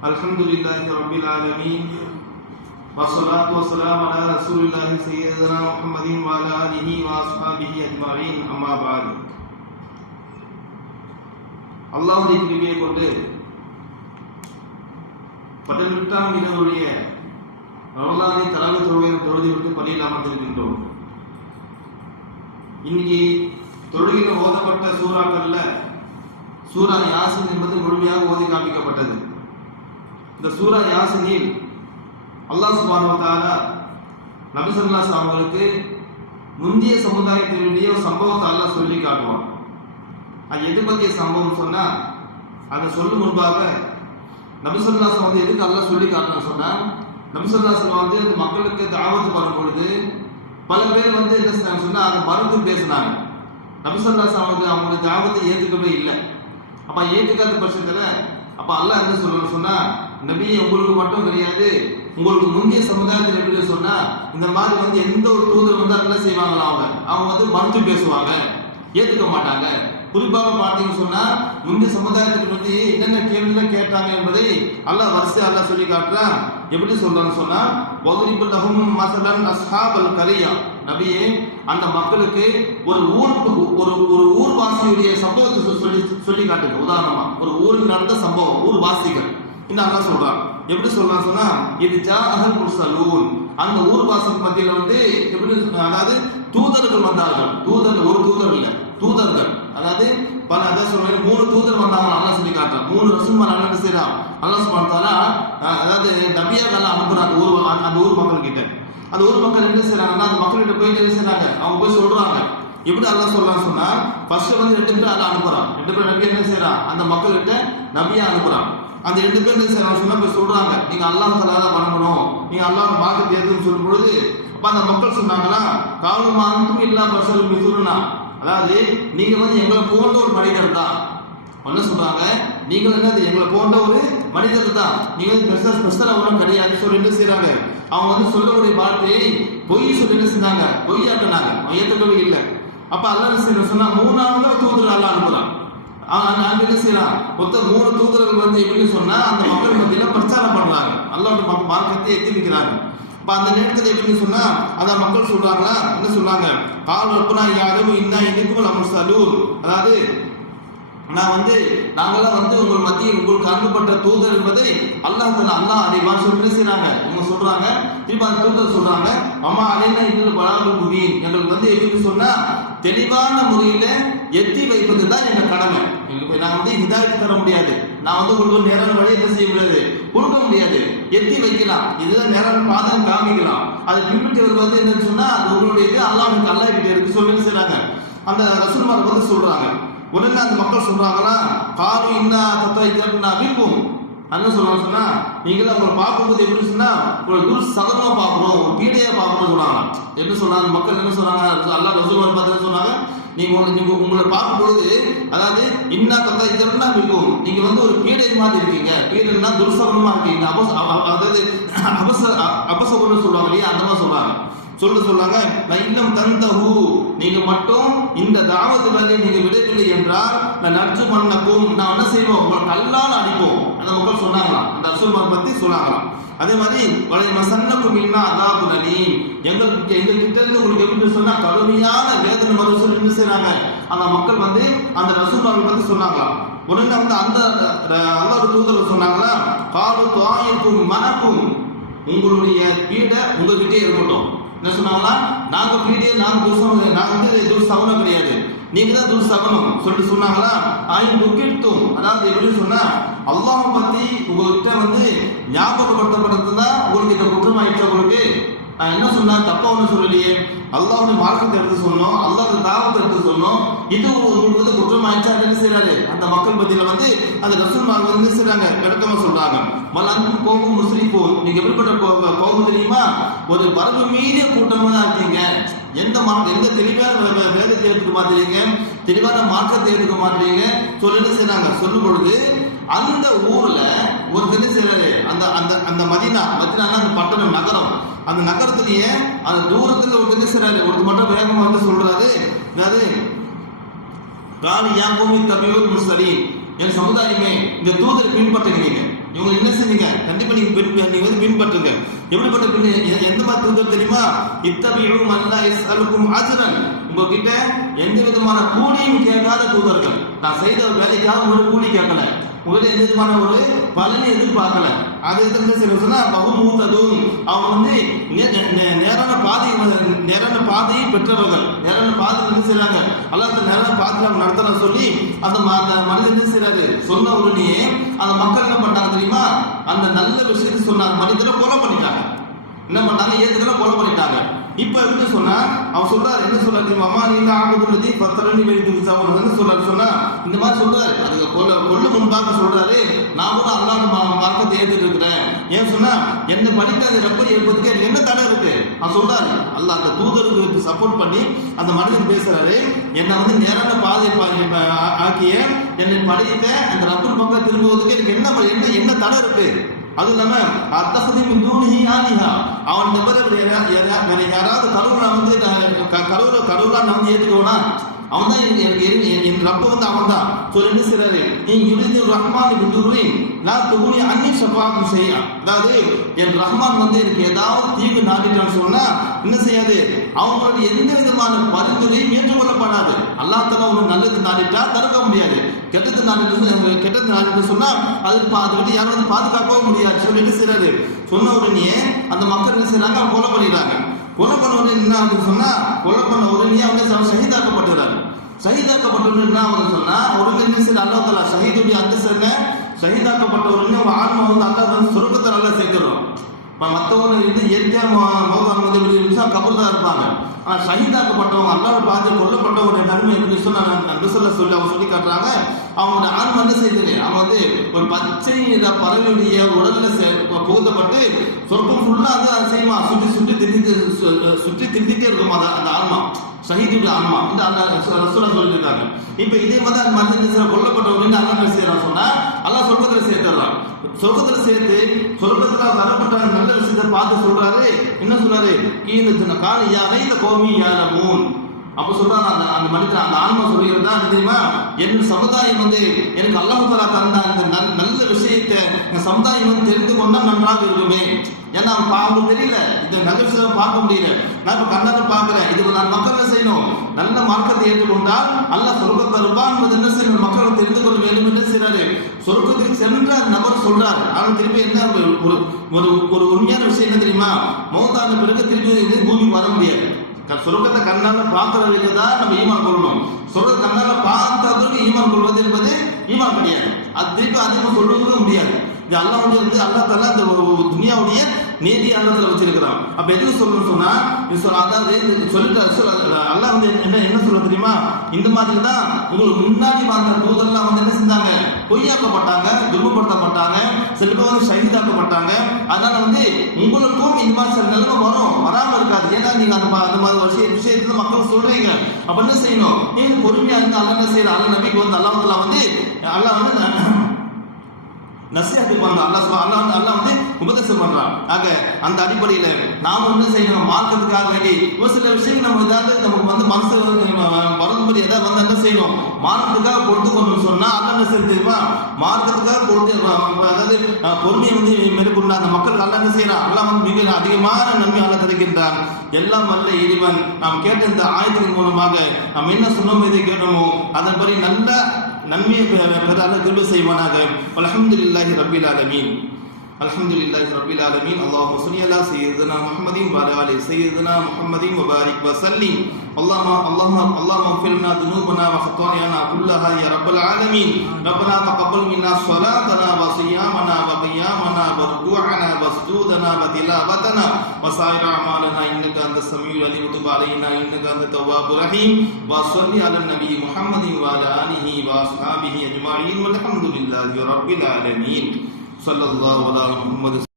Alhamdulillahi Rabbil Alamin. Wassalatu wassalamu ala Rasulillahi Sayyidina Muhammadin wa ala alihi wa ashabihi ajma'in. Amma ba'd. அல்லாஹ்வுடைய கிருபையை கொண்டு 18ஆம் தினமுடைய ரமலானை தராவி தொழுதுவிட்டு பள்ளியில் அமர்ந்திருக்கின்றோம். இன்னைக்கு தொழுகையில் ஓதப்பட்ட சூறாக்கள்ல சூரா யாசின் என்பது முழுமையாக ஓதி காண்பிக்கப்பட்டது. இந்த சூரா யாசினில் அல்லாஹ் சுப்ஹானஹு வ தஆலா நபி ஸல்லல்லாஹு அலைஹி அவர்களுக்கு முந்தைய சமுதாயத்தினுடைய ஒரு சம்பவத்தை அல்லாஹ் சொல்லி காட்டுவான். அது எது பற்றிய சம்பவம் சொன்னா, அதை சொல்லும் முன்பாக நபி ஸல்லல்லாஹு அலைஹி வந்து எதுக்கு அல்லாஹ் சொல்லி காட்டுறான்னு சொன்னா, நபி ஸல்லல்லாஹு அலைஹி வந்து அந்த மக்களுக்கு தாவத் பண்ணும் பொழுது பல பேர் வந்து என்ன செஞ்சாங்க சொன்னா, அதை மறுத்து பேசினாங்க. நபி ஸல்லல்லாஹு அலைஹி அவங்களுடைய தாவத்தை ஏற்றுக்கவே இல்லை. அப்ப ஏற்றுக்காத பட்சத்துல அப்ப அல்லாஹ் என்ன சொல்லணும்னு சொன்னா, நபியே உங்களுக்கு மட்டும் கிடையாது, உங்களுக்கு முந்தைய சமுதாயத்தில் எப்படி சொன்னா இந்த மாதிரி வந்து எந்த ஒரு தூதர் வந்து என்ன செய்வாங்களா, அவங்க வந்து மறுத்து பேசுவாங்க, ஏற்றுக்க மாட்டாங்க. குறிப்பாக பார்த்தீங்கன்னு சொன்னா முந்தைய சமுதாயத்தை பற்றி என்னென்ன கேள்விகள் கேட்டாங்க என்பதை அல்லாஹ் வரிசை அல்லாஹ் சொல்லி காட்டுறான். எப்படி சொல்றான்னு சொன்னா, வதுரிபு லஹும் மஸலன் அஸ்ஹாபல் கரியா, நபியே அந்த மக்களுக்கு ஒரு ஊர்வாசியுடைய சம்பவத்தை சொல்லி காட்டுங்க. உதாரணமா ஒரு ஊரில் நடந்த சம்பவம், ஊர்வாசிகள் இன்னும் அல்லாஹ் சொல்றான். எப்படி சொல்றான்னு சொன்னா, இது ஜாஅல் முர்சலூன், அந்த ஊர்வாசிகள் மத்தியில வந்து எப்படி, அதாவது தூதர்கள் வந்தார்கள். தூதர்கள் ஒரு தூதர் இல்ல, தூதர்கள், அதாவது பல அதான் சொல்ற 3 தூதர் வந்தாங்க அல்லாஹ் சொல்லி காட்டுறான். 3 ரசூல்மார் என்ன செய்யறான் அல்லாஹ் சுப்ஹானஹு வ தஆலா, அதாவது நபியாக அல்லாஹ் அனுப்புறாங்க அந்த ஊர் மக்கள் கிட்ட. அந்த ஊர் மக்கள் என்ன செய்யறாங்கன்னா, அந்த மக்கள்கிட்ட போயிட்டு என்ன செய்யறாங்க, அவங்க போய் சொல்றாங்க. எப்படி அல்லாஹ் சொல்லலாம்னு சொன்னா, ஃபர்ஸ்ட் வந்து 2 பேர் அல்லாஹ் அனுப்புறான். 2 பேர் நபி என்ன செய்யறான், அந்த மக்கள் கிட்ட நபியா அனுப்புறான். அந்த 2 பேர் என்ன செய்யறாங்க சொன்னா போய் சொல்றாங்க, நீங்க அல்லாஹ் தஆலா வணங்கணும், நீங்க அல்லாஹ் மார்க்கத்தை ஏத்துன்னு சொல்லும் பொழுது அப்ப அந்த மக்கள் சொன்னாங்களா, காலுமா அன்தும் இல்லா பஷல் மிதுனா, அதாவது நீங்க வந்து எங்களை போன்ற ஒரு மனிதர் தான். என்ன சொல்றாங்க, நீங்கள் என்னது எங்களை போன்ற ஒரு மனிதர் தான், நீங்க வந்து ஸ்பெஷலா ஒன்றும் கிடையாது சொல்லி என்ன செய்யறாங்க. அவங்க வந்து சொல்லக்கூடிய வார்த்தையை பொய் சொல்லி என்ன செஞ்சாங்க, பொய்யாக்கினாங்க, ஏற்கனவே இல்லை. அப்ப அல்லாஹ் சொன்னா 3ஆவது தூதர் அல்லாஹ் அனுப்புறான். அங்க என்ன செய்யறான், மொத்தம் 3 தூதர்கள் வந்து எப்படின்னு சொன்னா அந்த மக்கள் மத்தியில பிரச்சாரம் பண்றாங்க, அல்லாஹ் மார்க்கத்தை எத்தி நிற்கிறாங்க. அப்ப அந்த நேரத்தில் எப்படின்னு சொன்னா அதான் மக்கள் சொல்றாங்களா, என்ன சொல்றாங்க, கால் ரப்பனா யாரும் இன்னா இனிக்கும் லமுர்சலூன், அதாவது நான் வந்து நாங்கெல்லாம் வந்து உங்கள் மத்தியில் உங்களுக்கு அனுப்பப்பட்ட தூதர் என்பதை அல்லாஹ் அறிவான் சொல்லி என்ன செய்யறாங்க. இவங்க சொல்றாங்க, திரும்ப அந்த தூதர் சொல்றாங்க, அம்மா அலைனா இன்னொரு பலாபு முபீன், எங்களுக்கு வந்து எப்படின்னு சொன்னா தெளிவான முறையில எத்தி வைப்பது தான் எங்க கடமை. எங்களுக்கு நான் வந்து ஹிதாயத் தர முடியாது, நான் வந்து உங்களுக்கு நேரான வழி என்ன செய்ய முடியாது, கொடுக்க முடியாது. எத்தி வைக்கலாம், இதுதான் நேரான பாதகம் காமிக்கலாம், அதை பின்பற்றி வருவது என்னன்னு சொன்னா அது உங்களுடைய இது, அல்லாஹ் கிட்ட இருக்கு சொல்லி செய்யறாங்க. அந்த ரசூல்மார் வந்து சொல்றாங்க. உடனே அந்த மக்கள் சொல்றாங்களா, காலு இன்னா தத்தைனா விக்கும், என்ன சொல்றாங்க சொன்னா, நீங்களா உங்களை பார்க்கும்போது எப்படி சொன்னா ஒரு சகனமா பார்க்கணும், ஒரு பீடையா பார்க்கணும்னு சொல்றாங்க. என்ன சொல்றாங்க மக்கள், என்ன சொல்றாங்க, அல்லாஹ் ரசூல்மார் பார்த்து சொல்றாங்க, நீங்க உங்களை பார்க்கும் பொழுது அதாவது இன்னா தத்தைனா விக்கும், நீங்க வந்து ஒரு பீடை மாதிரி இருக்கீங்க, பீடைன்னா துர்சகனமா இருக்கீங்க, அதாவது அபசகுன்னு சொல்றாங்க இல்லையா, அந்த மாதிரி சொல்றாங்க. சொல்றாங்க, நான் இன்னும் தந்தஹு, நீங்க மட்டும் இந்த தாவத்து வேலையை நீங்க விடவில்லை என்றால் நான் நட்சு மன்னக்கும், நான் என்ன செய்வோம், உங்களை கல்லால் அடிப்போம். அந்த மக்கள் சொன்னாங்களாம், அந்த ரசூல்மார் பத்தி சொன்னாங்களாம். அதே மாதிரி வலை மசன்னக்கும் இன்னா அதாபு அலீம், எங்க கிட்ட இருந்து உங்களுக்கு எப்படி சொன்னா கடுமையான வேதனை மறுசொல் என்ன செய்றாங்க. அந்த மக்கள் வந்து அந்த ரசூல்மார் பத்தி சொன்னாங்களாம். உடனே வந்து அந்த அல்லாஹ் தூதர் சொன்னாங்களா, காலு துஆயிக்கும் மனக்கும், உங்களுடைய பீடை உங்ககிட்டே இருக்கட்டும். என்ன சொன்னாங்களா, நாங்க பீடியை நாங்க வந்து துர்சகனம் கிடையாது, நீங்க தான் துர்சகனம் சொல்லிட்டு சொன்னாங்களா. முக்கியத்துவம், அதாவது எப்படி சொன்னா அல்லாஹ் பத்தி உங்ககிட்ட வந்து ஞாபகப்படுத்தப்படுறது தான் உங்களுக்கு இந்த குற்றம் ஆயிடுச்சு. உங்களுக்கு நான் என்ன சொன்னா தப்பா ஒன்றும் சொல்லலையே, அல்லாஹ்வுடைய மார்க்கத்தை எடுத்து சொன்னோம், அல்லாஹ் தாவத்தை எடுத்து சொன்னோம், இது உங்களுக்கு வந்து குற்றம் ஆயிடுச்சா என்ன செய்யறாரு. அந்த மக்கள் பத்தியில வந்து அந்த ரசூல்மார் வந்து என்ன செய்யறாங்க, விளக்கமா சொல்றாங்க. மலந்தும் கோபம் முஸ்லிப்போம், நீங்க எப்படிப்பட்ட கோபம் தெரியுமா, ஒரு பரவு மீறிய கூட்டமா தான் இருக்கீங்க. எந்த தெளிவான வேதத்தை எடுத்துக்க மாட்டீங்க, தெளிவான மாற்றத்தை எடுத்துக்க மாட்டீங்க சொல்லி என்ன செய்யறாங்க. சொல்லும் பொழுது அந்த ஊர்ல ஒரு என்ன செய்யறாரு, அந்த அந்த அந்த மதீனா அந்த பட்டணம் நகரம், அந்த நகரத்திலேயே அந்த தூரத்துல ஒரு என்ன செய்யறாரு, ஒரு மட்டும் வேகமா வந்து சொல்றாரு, அதாவது காலி யாங்கோமி தபியூல் முர்சலீன், என் சமுதாயமே இந்த தூதரை பின்பற்றுங்க. நீங்க இவங்க என்ன செஞ்சீங்க, கண்டிப்பா நீங்க வந்து பின்பற்றுங்க. எப்படிப்பட்ட எந்த மாதிரி தூதர் தெரியுமா? இத்தபிஉ மன் லா யஸ்அலுக்கும் அஜ்ரன், உங்ககிட்ட எந்த விதமான கூலியும் கேட்காத தூதர்கள். நான் செய்த வேலைக்காக உங்களுக்கு கூலி கேட்கல, உங்கள்கிட்ட எந்த விதமான ஒரு பலனை எதிர்பார்க்கல. அது எதுக்கு சொன்னா பகுமூத்ததும், அவங்க வந்து நேரான பாதையை பெற்றவர்கள். நேரான பாதை என்ன செய்யறாங்க, அல்லாஹ் நேரான பாதையில் அவங்க நடத்துற சொல்லி அந்த மனிதன் என்ன செய்யறாரு சொன்ன உடனே அந்த மக்கள் என்ன பண்ணாங்க தெரியுமா? அந்த நல்ல விஷயத்தை சொன்னாங்க, மனிதரை கொலை பண்ணிட்டாங்க. என்ன பண்ணாங்க, ஏத்துக்கிற கொலை பண்ணிட்டாங்க. இப்ப எப்படி சொன்னா அவன் சொல்றாரு, என்ன சொல்றாரு தெரியுமா? அம்மா நீங்க ஆகுதுள்ளதி பத்திரண்டி வைத்து என்ன சொல்றாரு சொன்னா இந்த மாதிரி சொல்றாரு. அதுக்கு கொள்ளு முன்பாக சொல்றாரு, நான் கூட அல்லாஹ் மார்க்கத்தை ஏத்துட்டு இருக்கிறேன். ஏன் சொன்னா என்ன படிக்க அந்த ரப்பர் ஏற்பதுக்கு எனக்கு என்ன தடை இருக்கு? அவன் சொல்றாரு, அல்லாஹ் அந்த தூதருக்கு சப்போர்ட் பண்ணி அந்த மனிதன் பேசுறாரு, என்னை வந்து நேரான பாதை ஆக்கிய என்னை படித்த அந்த ரப்பர் பக்கம் திரும்புவதற்கு எனக்கு என்ன தடை இருக்கு? அது இல்லாம அத்தகதி மின் ஆலிஹா, அவன் வேற யாராவது கடவுளை வந்து கடவுளா நான் வந்து ஏற்றுக்கோனா அவன் தான் என் ரப்ப வந்து அவன் தான் சொல்லி என்ன செய்றாரு, நீங்க யுரிது ரஹ்மான் பிதுரின் லா துகுனி அன்னி ஷஃபாஅத்தும் ஷைஆ, அதாவது என் ரஹ்மான் வந்து எனக்கு ஏதாவது தீங்கு நாடிட்டான்னு சொன்னா என்ன செய்யாது, அவங்களுடைய எந்த விதமான பரிந்துரையும் ஏற்றுக்கொள்ளப்படாது. அல்லாஹ் தஆலா ஒரு நல்லது நாடிட்டா தடுக்க முடியாது, கெட்டது நாடிட்டு சொன்னா அதுக்கு அதை விட்டு யாரும் வந்து பாதுகாக்கவும் முடியாது சொல்லிட்டு செய்றாரு. சொன்ன உடனே அந்த மக்கள் என்ன செய்றாங்க, கொலை பண்ணிடுறாங்க. கொலை பண்ண உடனே என்ன ஆகுதுன்னு சொன்னா, கொலை பண்ண உடனே அவங்க ஷஹீதாக்கப்படுறாங்க. ஷஹீதாக்கப்பட்டவர்கள் என்ன ஆகுதுன்னு சொன்னா, உடனே என்ன செய்யற அல்லாஹ் தஆலா ஷஹீதுடைய அந்தஸ்து ஷஹீதாக்கப்பட்ட உடனே அவங்க ஆன்மா வந்து அல்லாஹ் வந்து சொர்க்கத்தை நல்லா சேர்க்கிறோம். மற்றவங்க இது இயற்கையா மௌதா கபூர் தான் இருப்பாங்க. ஆனா ஷஹீதாக்கப்பட்டவங்க அல்லாஹ் பாதி கொல்லப்பட்டவங்களுடைய நன்மை எப்படி சொன்னா சொல்லி அவங்க சொல்லி காட்டுறாங்க. அவங்களோட ஆன்மா என்ன செய்யுது, அவங்க வந்து ஒரு பச்சை நிற பறவையுடைய உடல்ல புகுத்தப்பட்டு சொர்க்கம் ஃபுல்லா அதை செய்யுமா சுற்றி திருத்திட்டே இருக்குமா அந்த ஆன்மா, ஷஹீதுடைய ஆன்மா. இந்த ரசூலுல்லாஹ் சொல்லியிருக்காங்க. இப்ப இதே மாதிரி அந்த மனிதன் கொல்லப்பட்டவங்க அல்லாஹ் செய்யறான் சொன்னா அல்லாஹ் சொர்க்கத்துல சேர்த்துறான். சொர்க்கத்துல சேர்த்து சொர்க்கத்துல தரப்பட்ட நல்ல விஷயத்தை பார்த்து சொல்றாரு, என்ன சொல்றாரு, கீழே காலியாக இந்த கோமி யாரமூன். அப்ப சொல்றாங்க அந்த மனிதன் அந்த ஆன்மா சொல்லியிருந்தா தெரியுமா, என் சமுதாயம் வந்து எனக்கு அல்லாஹ் தஆலா தந்த அந்த நல்ல விஷயத்தை என் சமுதாயம் வந்து தெரிந்து கொண்டா நன்றாக இருக்குமே. ஏன்னா அவங்களுக்கு தெரியல, இந்த நல்ல விஷயம் பார்க்க முடியல, நான் இப்ப கண்ணால பாக்குறேன். இது நான் மக்கள் என்ன செய்யணும், நல்ல மார்க்கத்தை ஏற்றுக்கொண்டால் அல்லாஹ் சொர்க்கத்தை தருவான் என்பது என்ன செய்யணும், மக்கள் தெரிந்து கொள்ள வேண்டும் என்று செய்யறாரு. சொர்க்கத்துக்கு சென்ற நபர் சொல்றாரு. ஆனால் திருப்பி என்ன ஒரு உண்மையான விஷயம் என்ன தெரியுமா, மௌத்தான பிறகு திருப்பி பூமிக்கு வர முடியாது. சொர்க்கத்தை கண்ணால பார்க்கறதுக்கு தான் நம்ம ஈமான் கொள்ளணும். சொர்க்கத்தை கண்ணால பார்த்தவருக்கு ஈமான் கொள்வது என்பது ஈமான் கிடையாது. அது திருப்பி அதிகமாக சொல்றதுக்கு முடியாது. இது அல்லாஹ்வுடைய வந்து அல்லாஹ் தஆலா இந்த துனியாவுடைய நீதி அல்லாஹ்ல வச்சிருக்கிறான். அப்ப எதுக்கு சொல்லணும்னு சொன்னா அதாவது சொல்லிட்டு அல்லாஹ் வந்து என்ன சொல்ல தெரியுமா, இந்த மாதிரி தான் உங்களுக்கு முன்னாடி வாழ்ந்த தூதர்லாம் வந்து என்ன செஞ்சாங்க, பொய்யாக்கப்பட்டாங்க, துன்பப்படுத்தப்பட்டாங்க, சில பேர் வந்து ஷஹீதாக்கப்பட்டாங்க. அதனால வந்து உங்களுக்கும் இந்த மாதிரி சில நிலைமை வராம இருக்காது. ஏன்னா நீங்க அந்த மாதிரி விஷயத்துல மக்கள் சொல்றீங்க. அப்ப என்ன செய்யணும், நீங்க பொறுமையா இருந்து அல்லாஹ் என்ன செய்யற, அல்லாஹ் நபிக்கு வந்து அல்லாஹ் வந்து நசிஹத் பண்றான். அல்லாஹ் வந்து உபதேசம் பண்றான். ஆக அந்த அடிப்படையில நாம என்ன செய்யணும், மார்க்கத்துக்காக வேண்டி ஒரு சில விஷயங்கள் நம்ம ஏதாவது நமக்கு வந்து மனசு வரும்படி ஏதாவது வந்து என்ன செய்யணும், மார்க்கத்துக்காக பொறுத்து கொண்டு சொன்னா அல்லாஹ் என்ன செய்ய தெரியுமா, மார்க்கத்துக்காக பொறுத்து அதாவது பொறுமையை வந்து மேற்கொண்டு அந்த மக்கள் அல்லாஹ் என்ன செய்யறான், அல்லாஹ் வந்து மிக அதிகமான நன்மை அல்லாஹ் கிடைக்கின்றான். எல்லாம் அல்ல இறைவன் நாம் கேட்ட இந்த ஆயத்தின் மூலமாக நாம் என்ன சொன்னோம், இதை கேட்டோமோ அதன்படி நல்ல நன்மையை பெற அல்லாஹ் கிருபை செய்வானாக. அல்ஹம்துலில்லாஹி ரப்பில் ஆலமீன். அல்ஹம்துலில்லாஹி ரப்பில் ஆலமீன். அல்லாஹும்ம ஸல்லி அலா சய்யிதினா முஹம்மதின் வ அலா ஆலி சய்யிதினா முஹம்மதின் வ பாரிக் வ சல்லிம். அல்லாஹும்ம اغفر لنا ذنوبنا وخطايانا كلها يا رب العالمين. ربنا تقبل منا صلاتنا وصيامنا وقيامنا وركوعنا وسجودنا وتلاوتنا وسائر اعمالنا انك انت السميع العليم وتب علينا انك انت التواب الرحيم. وصلي على النبي محمد وعلى اله واصحابه اجمعين والحمد لله رب العالمين. صلى الله على محمد.